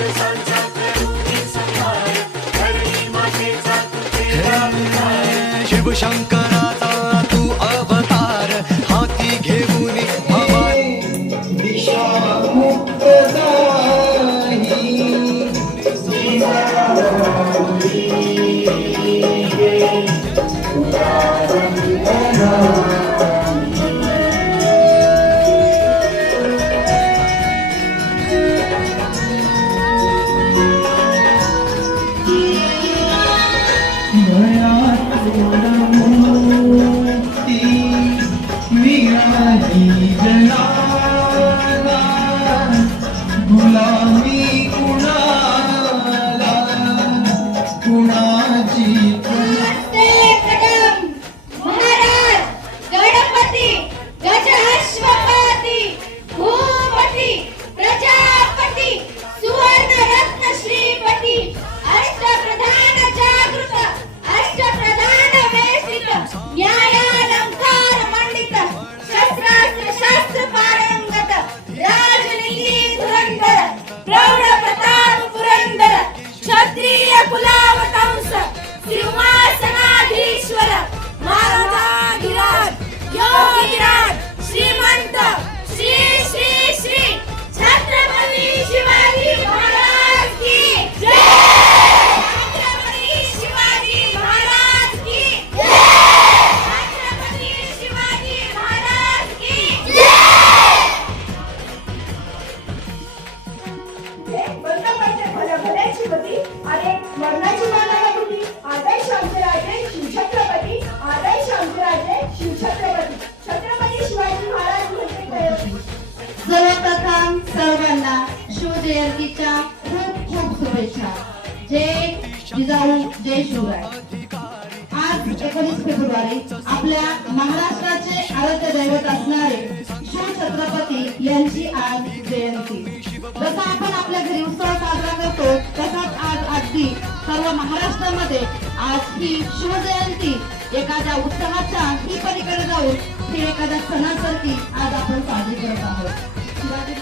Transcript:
राक्षसांचा करुणी संहार, धरणी मातेचा तू केला उद्धार. शिवशंकराचा तू अवतार, हाती घेऊन गुलामी कुणाला कुणाची नमस्ते कदम महाराज गणपती गजाश्वपती भूपती प्रजापती सुवर्ण रत्न श्रीपती अष्टप्रधान जागृत अष्टप्रधान वेशित न्यायालंकार मंडित शस्त्रास्त्र शास्त्र पारंगत राजनीती धुरंधर प्रौढ प्रताप पुरंदर क्षत्रिय कुलावतंस सिंहासनाधीश्वर महाराजाधिराज योगिराज श्रीमंत श्री श्री श्री छत्रपती शिवाजी महाराज की जय. छत्रपती शिवाजी महाराज की जय. छत्रपती शिवाजी महाराज की जय. भल्याची होती आणि मरणाची मानाला होती. आदर्श आमचे राजे शिवछत्रपती, आदर्श आमचे राजे शिवछत्रपती. छत्रपती शिवाजी महाराज म्हणते सर्वप्रथम सर्वांना शिवजयंतीच्या खूप खूप शुभेच्छा. जय जिजाऊ जय शिवराय. आज 19 फेब्रुवारी आपल्या महाराष्ट्राचे आराध्य दैवत असणारे शिवछत्रपती यांची आज जयंती. जसा आपण आपल्या घरी उत्सव साजरा करतो तसाच आज अगदी सर्व महाराष्ट्रामध्ये आज ही शिवजयंती एखाद्या उत्सवाच्या ही पलीकडे जाऊन ही एखाद्या सणासारखी आज आपण साजरी करत आहोत. शिवाजी